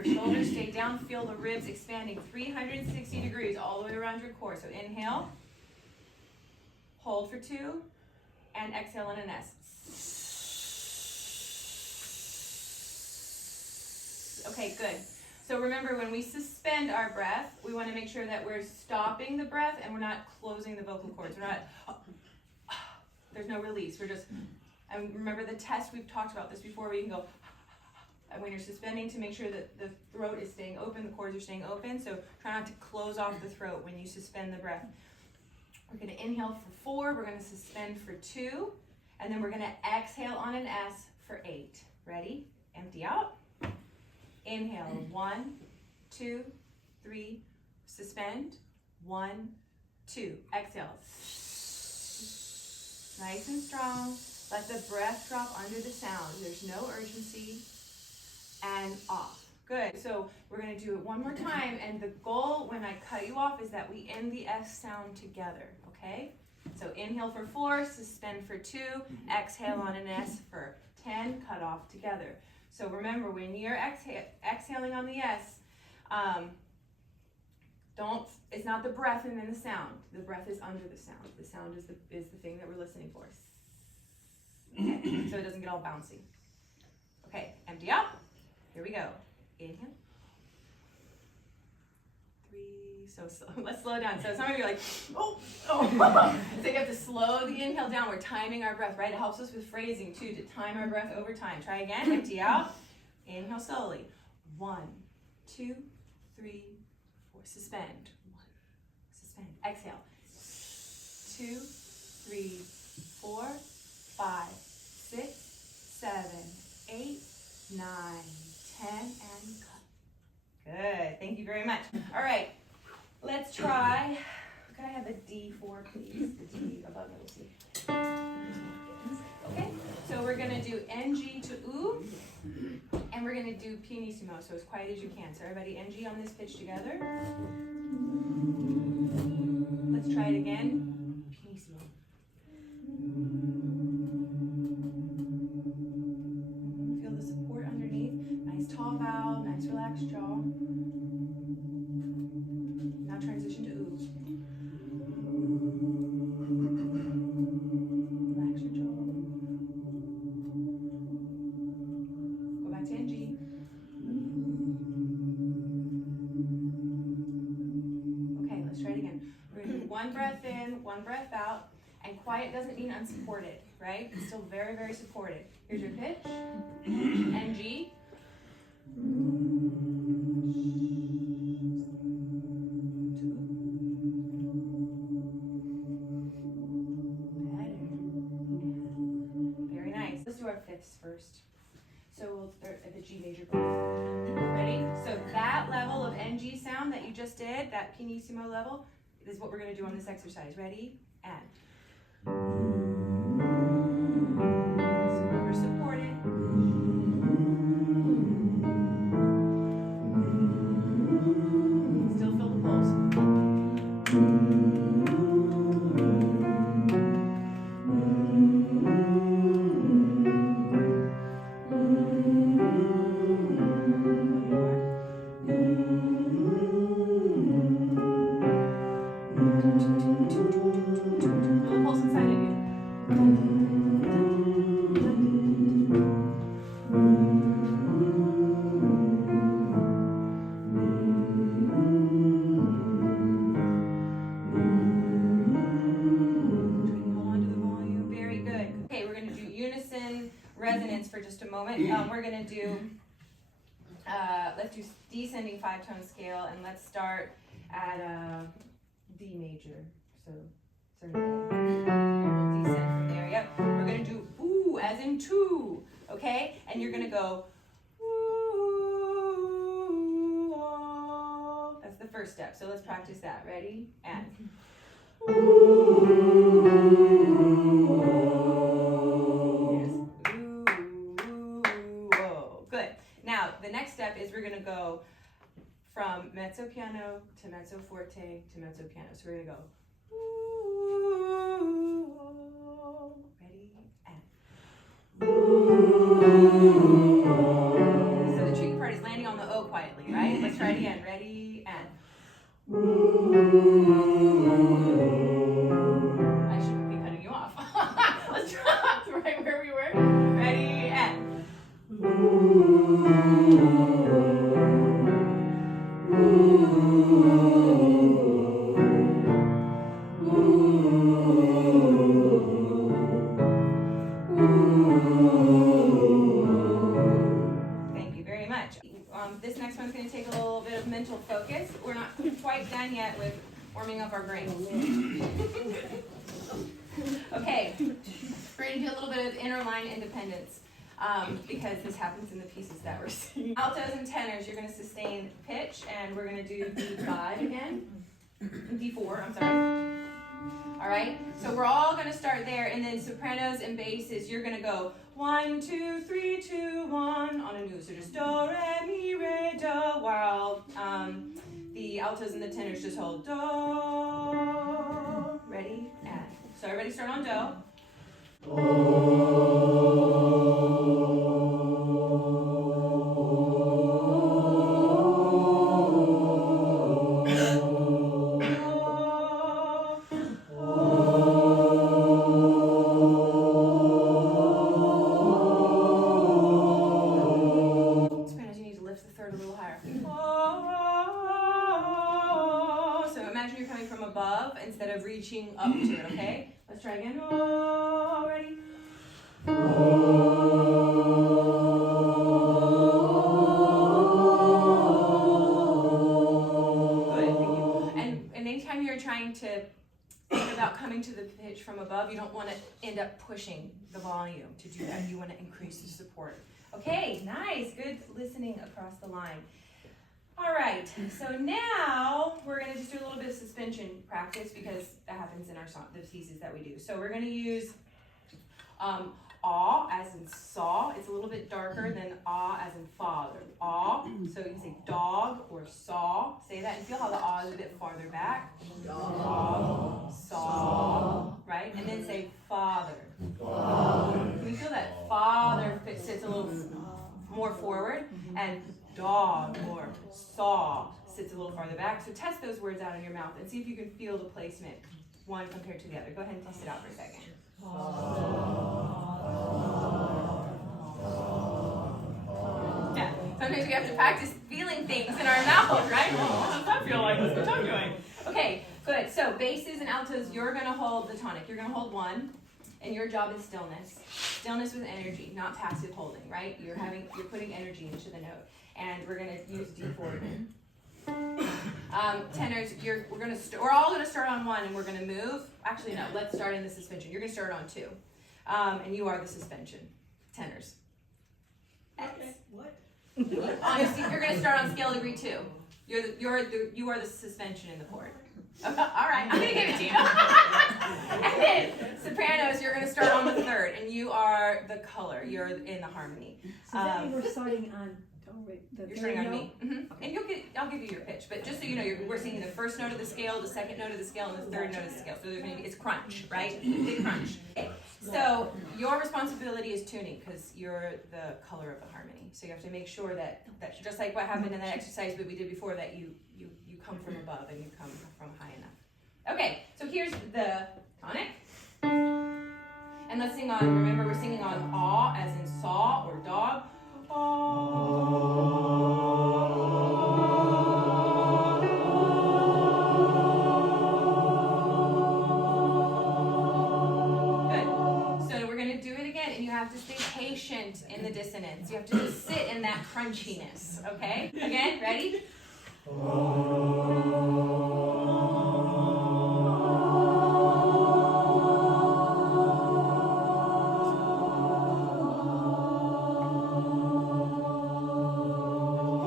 over, shoulders stay down, feel the ribs expanding 360 degrees all the way around your core. So inhale, hold for 2, and exhale on an S. Okay, good. So remember, when we suspend our breath, we want to make sure that we're stopping the breath and we're not closing the vocal cords. We're not, there's no release. We're just, and remember the test, we've talked about this before, where you can go, and when you're suspending, to make sure that the throat is staying open, the cords are staying open. So try not to close off the throat when you suspend the breath. We're going to inhale for 4, we're going to suspend for 2, and then we're going to exhale on an S for 8. Ready? Empty out. Inhale, 1, 2, 3, suspend, 1, 2, exhale. Nice and strong. Let the breath drop under the sound. There's no urgency. And off. Good. So we're going to do it one more time, and the goal when I cut you off is that we end the S sound together, okay? So inhale for 4, suspend for 2, exhale on an S for 10, cut off together. So remember, when you're exhaling on the S, it's not the breath and then the sound. The breath is under the sound. The sound is the thing that we're listening for. Okay, so it doesn't get all bouncy. Okay, empty out. Here we go. Inhale. 3, so slow. Let's slow down. So some of you are like, oh. So you have to slow the inhale down. We're timing our breath, right? It helps us with phrasing too, to time our breath over time. Try again. Empty out. Inhale slowly. 1, 2, 3, 4. Suspend. 1. Suspend. Exhale. 2, 3, 4, 5, 6, 7, 8, 9, 10, and cut. Good. Thank you very much. All right. Let's try. Could I have the D4, please? The D above middle C. Okay. So we're going to do NG to OO, and we're going to do pianissimo, so as quiet as you can. So everybody NG on this pitch together. Let's try it again. Pianissimo. Feel the support underneath. Nice tall vowel, nice relaxed jaw. Now transition to OO. Relax your jaw. Go back to NG. Okay, let's try it again. We're going to do one breath in, one breath out. And quiet doesn't mean unsupported, right? It's still very, very supported. Here's your pitch. NG. Very nice. Let's do our fifths first. So we'll start at the G major chord. Ready? So that level of NG sound that you just did, that pianissimo level, is what we're going to do on this exercise. Ready? And. So we're supported. Still feel the pulse. Feel the pulse inside of you. Resonance for just a moment. We're going to do, let's do descending 5-tone scale, and let's start at D major. So, sorry, we'll descend from there. Yep. We're going to do ooh, as in two, okay? And you're going to go ooh, oh. That's the first step. So let's practice that. Ready? And step is we're going to go from mezzo piano to mezzo forte to mezzo piano. So we're going to go. Ready? And. So the tricky part is landing on the O quietly. try it again. Ready, and. I should be cutting you off. Let's try right where we were. Ready, and. Thank you very much. This next one's going to take a little bit of mental focus. We're not quite done yet with warming up our brains. Okay, we're going to do a little bit of inner line independence because this happens in the pieces that we're singing. Altos and tenors, you're going to sustain pitch, and we're going to do D5 again. D4, I'm sorry. All right, so we're all going to start there, and then sopranos and basses, you're going to go 1, 2, 3, 2, 1 on a new. So just do, re, mi, re, do, while the altos and the tenors just hold do. Ready? And so everybody start on do. Instead of reaching up to it, okay? Let's try again. Oh, ready? Good, thank you. And anytime you're trying to think about coming to the pitch from above, you don't want to end up pushing the volume to do that. You want to increase the support. Okay, nice. Good listening across the line. All right, so now we're going to just do a little bit of suspension practice because that happens in our song, the pieces that we do. So we're going to use aw as in saw. It's a little bit darker than ah as in father. Aw, so you can say dog or saw. Say that and feel how the ah is a bit farther back. Dog, saw, right? And then say father. Can you feel that father sits a little more forward? And dog or saw sits a little farther back. So test those words out in your mouth and see if you can feel the placement, one compared to the other. Go ahead and test it out for a second. Yeah, sometimes we have to practice feeling things in our mouth, right? What does that feel like? What's the tongue doing? Okay, good. So basses and altos, you're going to hold the tonic. You're going to hold 1. And your job is stillness. Stillness with energy, not passive holding, right? You're putting energy into the note. And we're going to use D4 again. Tenors, we're all going to start on 1 and we're going to move. Actually, no, let's start in the suspension. You're going to start on 2. And you are the suspension. Tenors. Okay, what? Honestly, you're going to start on scale degree 2. You are the suspension in the chord. All right, I'm going to give it to you. And then sopranos, you're going to start on the 3rd, and you are the color. You're in the harmony. So that means we're starting on. You're starting on me. Mm-hmm. And I'll give you your pitch, but just so you know, we're singing the first note of the scale, the second note of the scale, and the third note of the scale. So it's crunch, right? Big crunch. Okay. So your responsibility is tuning because you're the color of the harmony. So you have to make sure that just like what happened in that exercise that we did before, that you come from above and you come from high enough. Okay, so here's the tonic. And let's sing on, remember we're singing on aw as in saw or dog. Good. So we're going to do it again, and you have to stay patient in the dissonance. You have to just sit in that crunchiness, okay? Again, ready?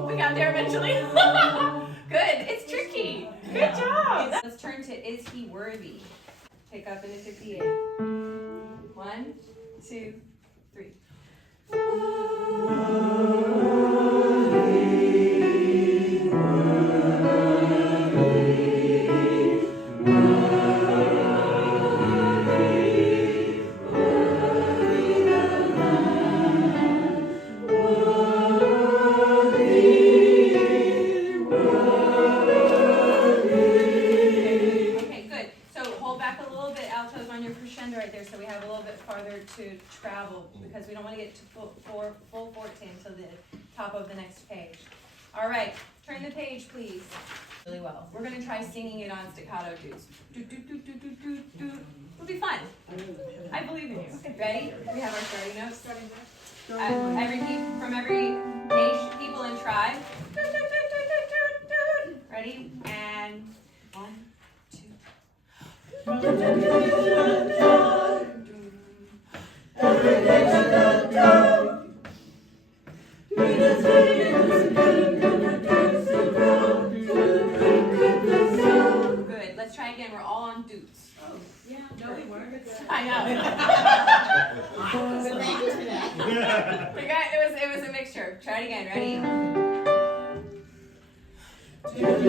We got there eventually. Good, it's tricky. Good job. Let's turn to Is He Worthy? Pick up in the 58. 1, 2, 3. travel because we don't want to get to full 14 until the top of the next page. All right, turn the page, please. Really well. We're going to try singing it on staccato dudes. Do, do, do, do, do, do, do. It'll be fun. I believe in you. Ready? We have our starting notes. From every nation, people, and tribe. Do, do, do, do, do, do, do. Ready? And 1, 2. Good. Let's try again. We're all on doots. Oh, yeah. No, we weren't. I know. So thank you for that. It was a mixture. Try it again. Ready? Good.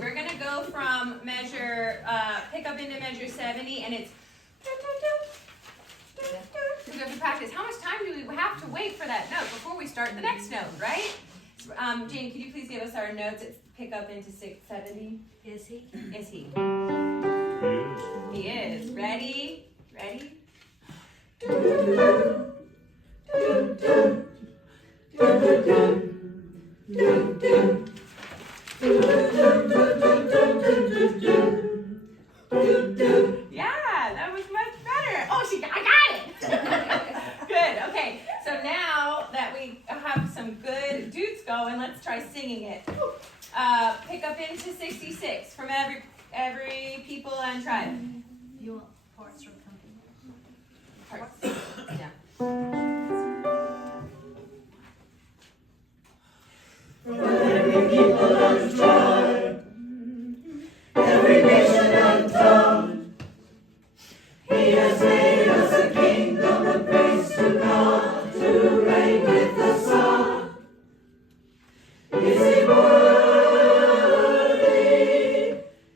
We're going to go from pick up into measure 70, and it's we have to practice. How much time do we have to wait for that note before we start the next note, right? Jane, could you please give us our notes? It's pick up into 670. Is he? Is he? He is. Ready? Ready? Yeah, that was much better. Oh, I got it. Good. Okay. So now that we have some good dudes going, let's try singing it. Pick up into 66 from every people and tribe. You want parts from company? Parts. Yeah. From every people and tribe, every nation and tongue, He has made us a kingdom of praise to God, to reign with the Son. Is He worthy?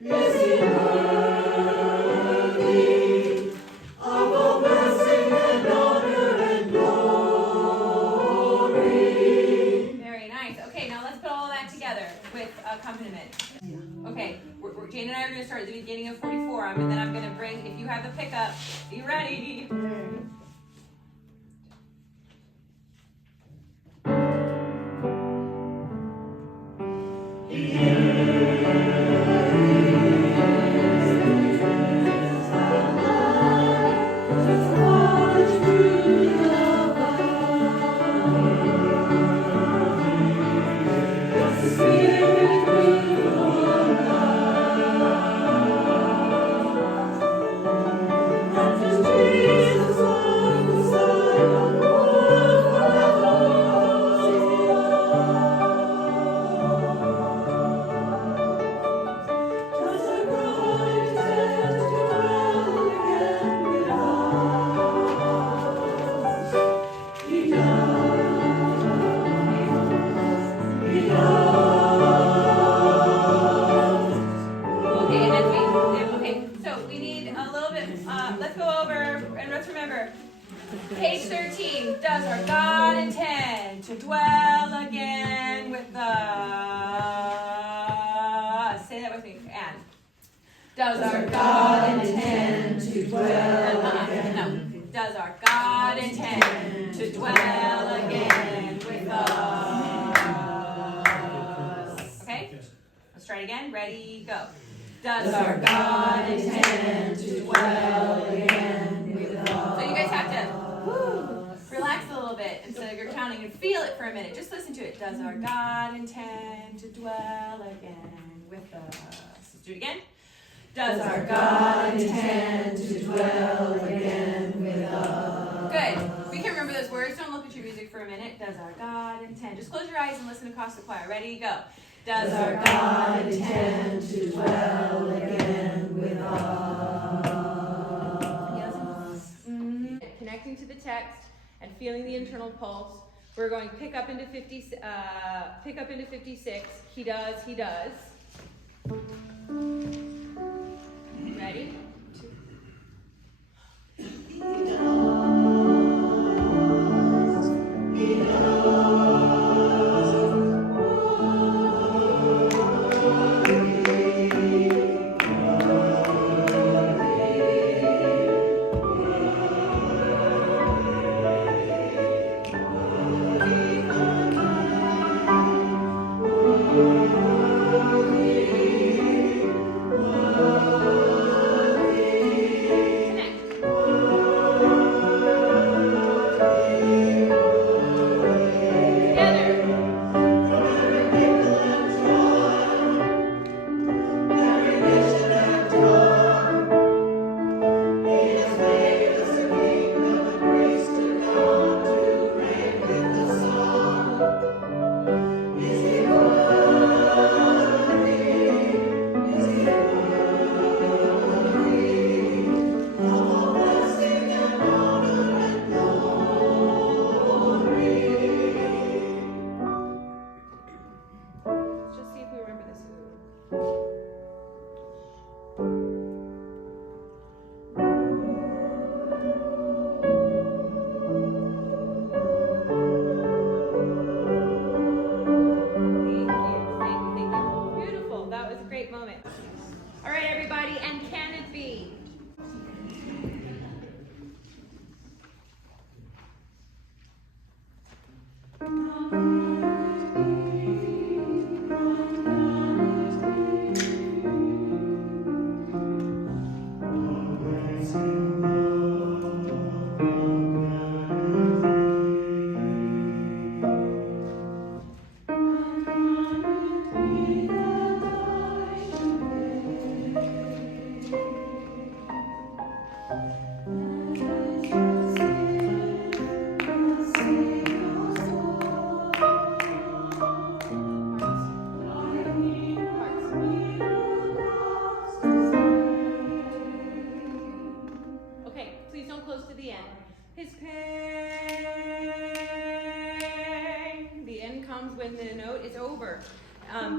Is He worthy of all blessing and honor and glory? Very nice. Okay, now let's put all of that together with accompaniment. Okay, Jane and I are going to start at the beginning of 44, and then I'm going to bring, if you have the pickup, be ready. Page 13, does our God intend to dwell again with us? Say that with me, Anne. Does our God intend to dwell again? No. Does our God intend to dwell again with us? Okay, let's try it again. Ready, go. Does our God intend to dwell again with us? So you guys have to relax a little bit instead of you're counting and feel it for a minute. Just listen to it. Does our God intend to dwell again with us? Let's do it again. Does our God intend to dwell again with us? Good. We can remember those words. Don't look at your music for a minute. Does our God intend? Just close your eyes and listen across the choir. Ready, go. Does our God intend to dwell again with us? Connecting to the text and feeling the internal pulse. We're going pick up into 56. He does. Ready?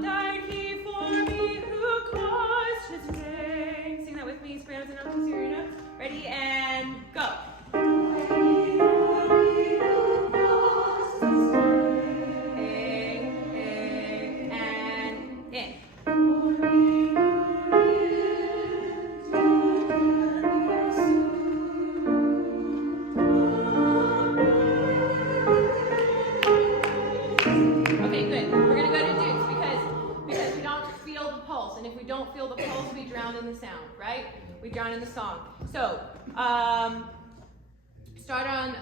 Died he for me who caused his pain. Sing that with me, sopranos and altos, hear your notes. Ready, and go. And in. Okay, good. We're going to go to dukes because we don't feel the pulse. And if we don't feel the pulse, we drown in the sound, right? We drown in the song. So, start on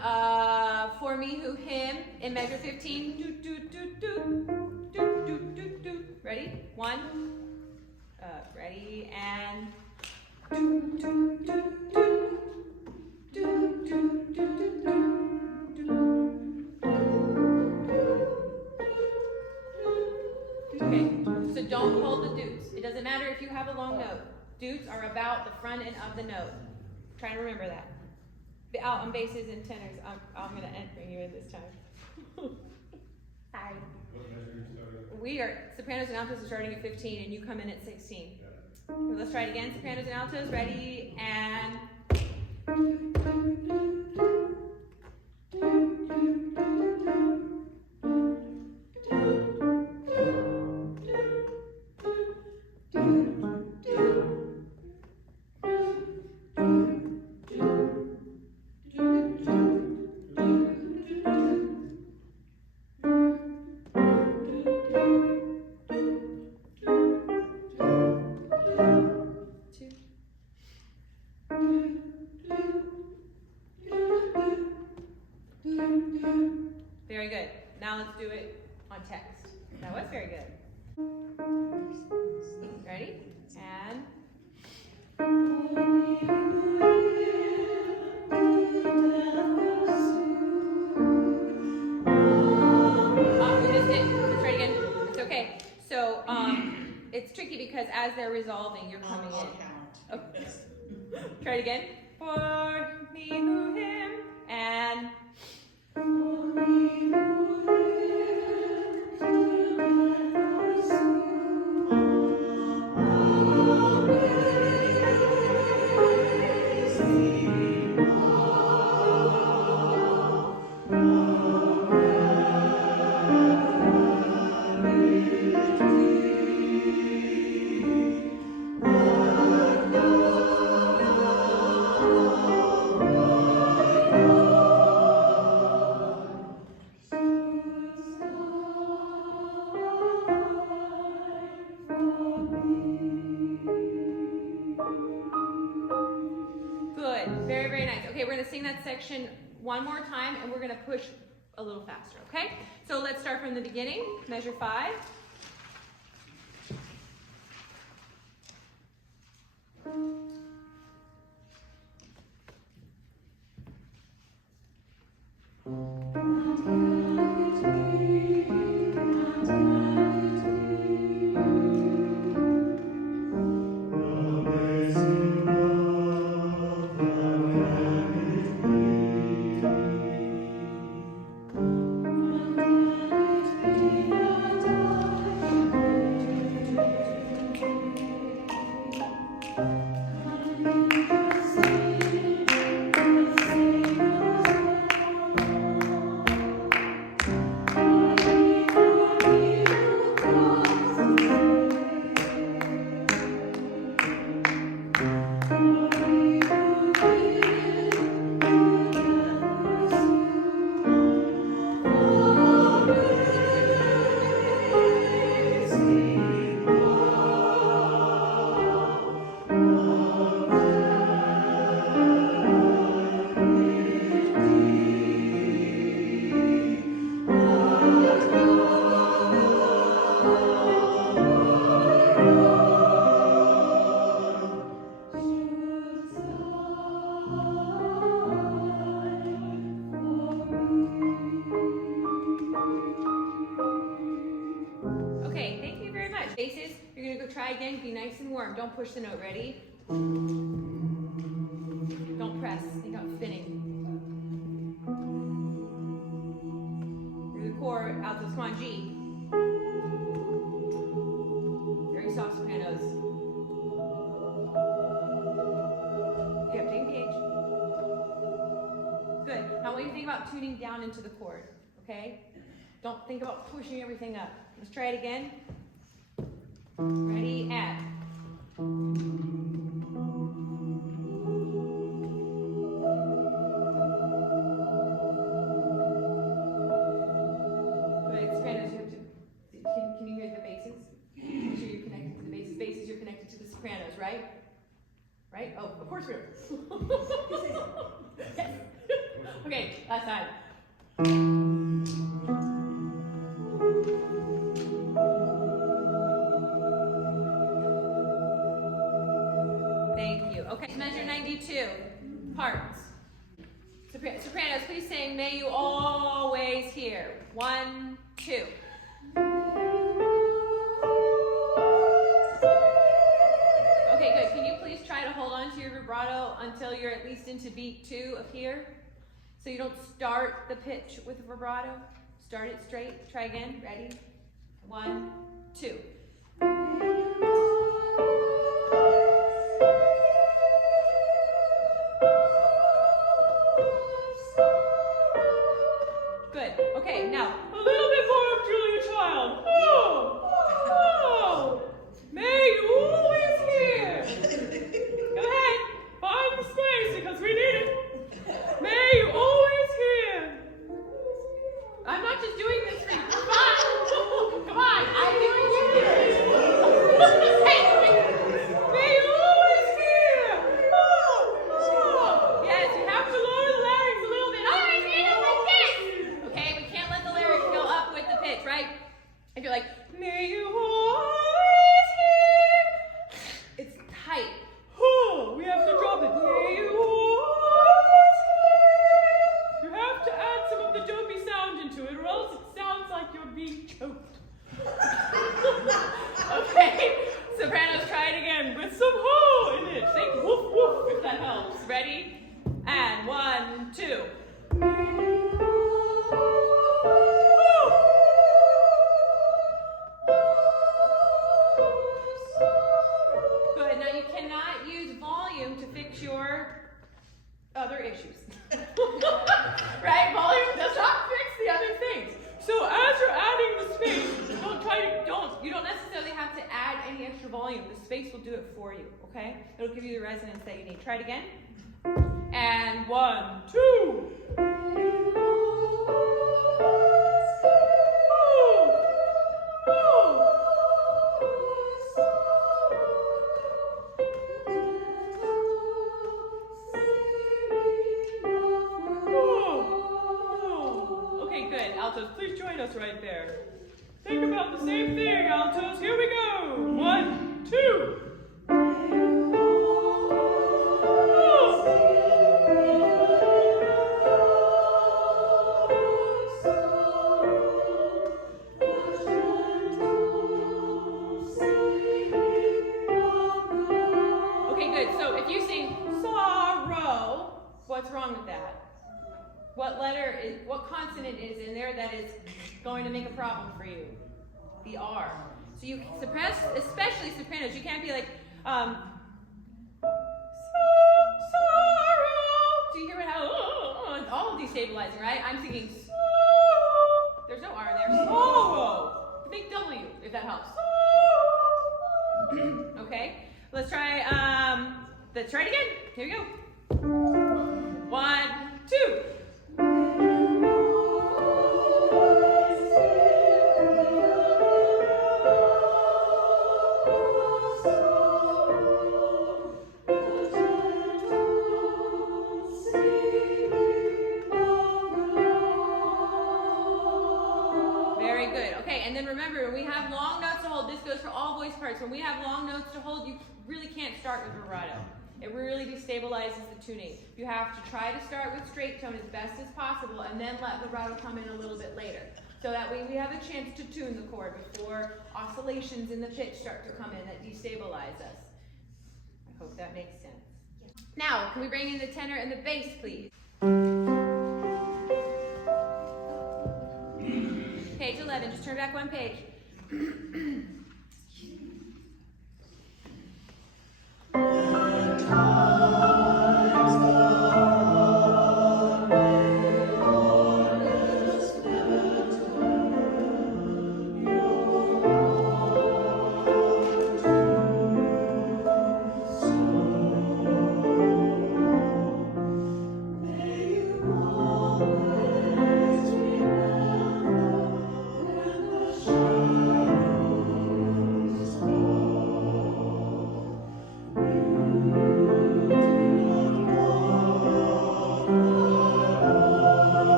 For Me Who Him in measure 15. Do, do, do, do, do, do, do, do. Ready? 1. Ready, and do, do, do, do. Do, do, do, do, do. Okay, so don't hold the dukes. It doesn't matter if you have a long note. Dukes are about the front end of the note. Try to remember that. Out on basses and tenors. I'm going to bring you in this time. Sorry. We are, sopranos and altos are starting at 15 and you come in at 16. Let's try it again. Sopranos and altos, ready, and... Very good. Now let's do it on text. That was very good. Ready? And... we missed it. Let's try it again. It's okay. So, it's tricky because as they're resolving, you're coming in. Okay. Try it again. For me who him, and... Good. Very, very nice. Okay, we're going to sing that section one more time, and we're going to push a little faster, okay? So let's start from the beginning. Measure 5. Okay, thank you very much. Basses, you're going to go try again. Be nice and warm. Don't push the note. Ready? Don't press. Think about spinning. Through the chord, altos. Come on, G. Very soft sopranos. Yep, take pH. Good. Now I want you to think about tuning down into the chord, okay? Don't think about pushing everything up. Let's try it again. Ready, add. Good, sopranos, can you hear the basses? Make sure you're connected to the basses. Basses, you're connected to the sopranos, right? Right? Oh, of course we're. Yes. Okay, last time. Thank you. Okay, measure 92. Parts. Sopranos, please sing, may you always hear. 1, 2. Okay, good. Can you please try to hold on to your vibrato until you're at least into beat 2 of here? So you don't start the pitch with vibrato. Start it straight. Try again. Ready? 1, 2. Good. Okay, now a little bit more of Julia Child. Oh, oh, may you always hear. Go ahead, find the space because we need it. May you always hear. I'm not just doing this for you. Come on, come on. I'm doing it. other issues. Right? Volume does not fix the other things. So as you're adding the space, you don't necessarily have to add any extra volume. The space will do it for you, okay? It'll give you the resonance that you need. Try it again. And 1, 2. Okay, good. Altos, please join us right there. Think about the same thing, altos. Here we go. 1, 2. Okay, good. So if you sing sorrow, what's wrong with that? What consonant is in there that is going to make a problem for you? The R. So you suppress, especially sopranos. You can't be like, sorrow. Do you hear how, all destabilizing, right? I'm singing sorrow. There's no R in there. Sorrow. Big W, if that helps. Okay, let's try it again. Here we go. 1, 2. Very good. Okay, and then remember, when we have long notes to hold, this goes for all voice parts. When we have long notes to hold, you really can't start with vibrato. It really destabilizes the tuning. You have to try to start with straight tone as best as possible and then let vibrato come in a little bit later. So that way we have a chance to tune the chord before oscillations in the pitch start to come in that destabilize us. I hope that makes sense. Now, can we bring in the tenor and the bass, please? Page 11, just turn back one page.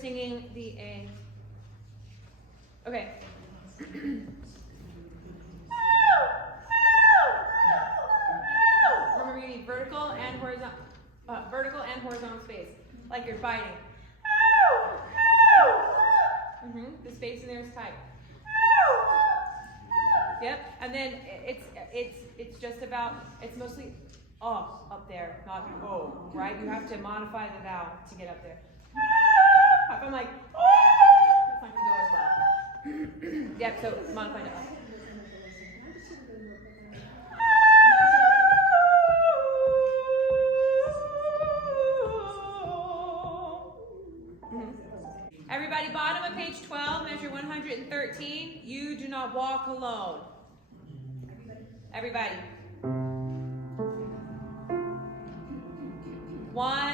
Singing the A. Okay. Remember, you need vertical and horizontal space, like you're fighting. The space in there is tight. Yep. And then it's just about, it's mostly up there, not right? You have to modify the vowel to get up there. If I'm like, it's not going to go as well. Yep, so modify it up. Everybody, bottom of page 12, measure 113. You do not walk alone. Everybody. 1,